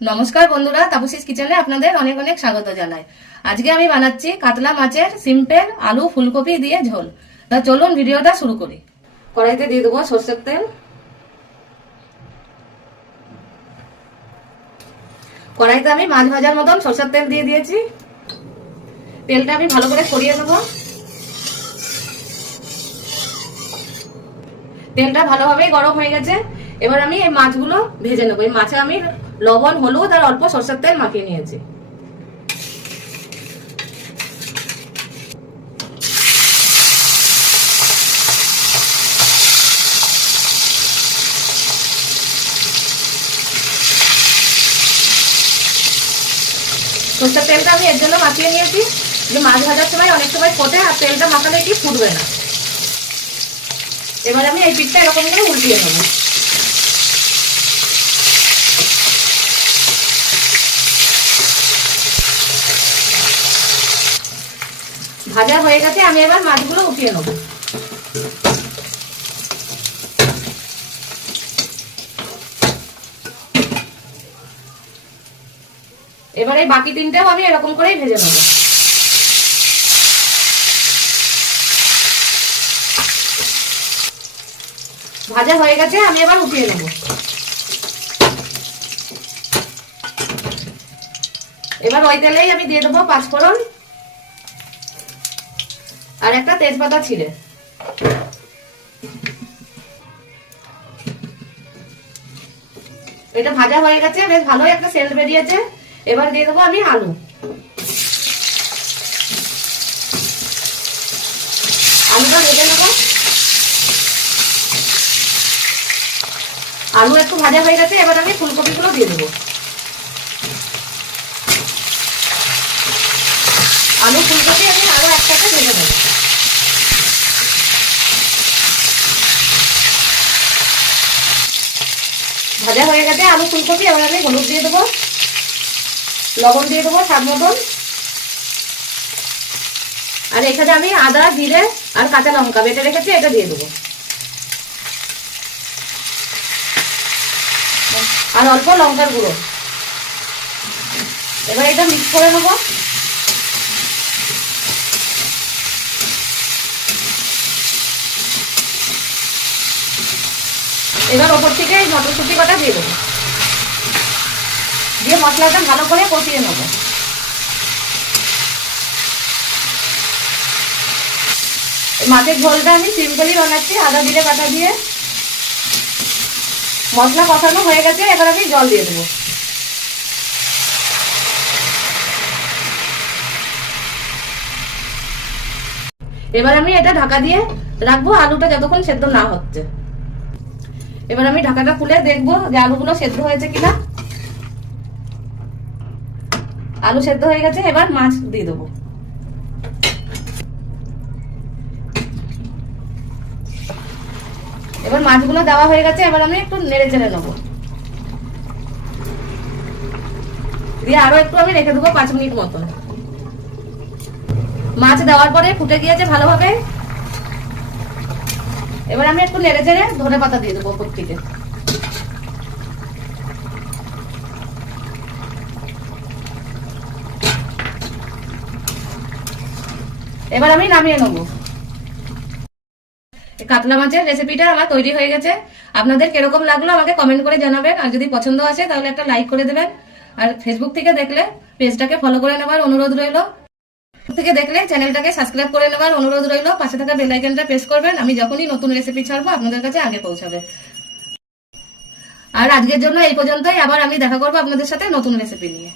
নমস্কার বন্ধুরা, তাপসিস কিচেনে আপনাদের অনেক অনেক স্বাগত জানাই। আজকে আমি বানাচ্ছি কাতলা মাছের সিম্পল আলু ফুলকপি দিয়ে ঝোল। তা চলুন ভিডিওটা শুরু করি। কড়াইতে দিয়ে দেবো সর্ষের তেল। কড়াইতে আমি মাছ ভাজার মতন সর্ষের তেল দিয়ে দিয়েছি। তেলটা আমি ভালো করে সরিয়ে নেব। তেলটা ভালোভাবেই গরম হয়ে গেছে। এবার আমি এই মাছগুলো ভেজে নেব। এই মাছে আমি লবণ, হলুদ আর অল্প সর্ষের তেল মাখিয়ে নিয়েছি। সরষের তেলটা আমি এর জন্য মাখিয়ে নিয়েছি। যে মাছ ভাজার সময় অনেক সময় ফোটে আর তেলটা মাখালে কি ফুটবে না। এবার আমি এই পিঠটা এরকম করে উল্টিয়ে নেব। ভাজা হয়ে গেছে, আমি এবার মাছগুলো উঠিয়ে নেব। এবার এই বাকি তিনটাও আমি এরকম করেই ভেজে নেব। ভাজা হয়ে গেছে, আমি এবার উঠিয়ে নেব। এবার ওই তেলেই আমি দিয়ে দেবো পাঁচফোড়ন। আর একটা তেজপাতা ছিঁড়ে এটা ভাজা হয়ে গেছে, বেশ ভালোই একটা সেল বেরিয়েছে। এবার দিয়ে দেবো আমি আলু। আলুটা ভেজে নেব। আলু একটু ভাজা হয়ে গেছে, এবার আমি ফুলকপিগুলো দিয়ে দেবো। আলু ফুলকপি আমি আরও একসাথে ভেজে দেবো ভাজা হয়ে গেছে আলু ফুলকপি, এবার আমি হলুদ দিয়ে দেবো, লবণ দিয়ে দেবো স্বাদ মতন। আর এখানে আমি আদা, জিরে আর কাঁচা লঙ্কা বেটে রেখেছি, এটা দিয়ে দেবো। আর অল্প লঙ্কার গুঁড়ো। এবার এটা মিক্স করে নেব। এবার ওপর থেকে মটরশুটি কটা দিয়ে দেবো। দিয়ে মশলাটা ভালো করে কষিয়ে নেব। মাছের ঝোলটা আমি সিম্পলই বানাচ্ছি, আদা, জিরে কাটা দিয়ে। মশলা কষানো হয়ে গেছে, এবার আমি জল দিয়ে দেবো। এবার আমি এটা ঢাকা দিয়ে রাখব, আলুটা যতক্ষণ সেদ্ধ না হচ্ছে। এবার আমি ঢাকাটা খুলে দেখব যে আলুগুলো সেদ্ধ হয়েছে কিনা। আলু সেদ্ধ হয়ে গেছে, এবার মাছ দিয়ে দেবো। এবার মাছগুলো দেওয়া হয়ে গেছে, এবার আমি একটু নেড়ে চেড়ে নেব। দিয়ে আরও একটু আমি রেখে দেবো পাঁচ মিনিট মতন। মাছ দেওয়ার পরে ফুটে গিয়েছে ভালোভাবে। এবার আমি একটু নেড়ে চেড়ে ধনে পাতা দিয়ে দেবো ওপর থেকে এবার আমি নামিয়ে নেব। কাতলা মাছের রেসিপিটা আমার তৈরি হয়ে গেছে। আপনাদের কীরকম লাগল আমাকে কমেন্ট করে জানাবেন। আর যদি পছন্দ আসে তাহলে একটা লাইক করে দেবেন। আর ফেসবুক থেকে দেখলে পেজটাকে ফলো করে নেবার অনুরোধ রইল। থেকে দেখলে চ্যানেলটাকে সাবস্ক্রাইব করে নেবার অনুরোধ রইল। পাশে থাকা বেল আইকনটা প্রেস করবেন, আমি যখনই নতুন রেসিপি ছাড়বো আপনাদের কাছে আগে পৌঁছাবে। আর আজকের জন্য এই পর্যন্তই। আবার আমি দেখা করব আপনাদের সাথে নতুন রেসিপি নিয়ে।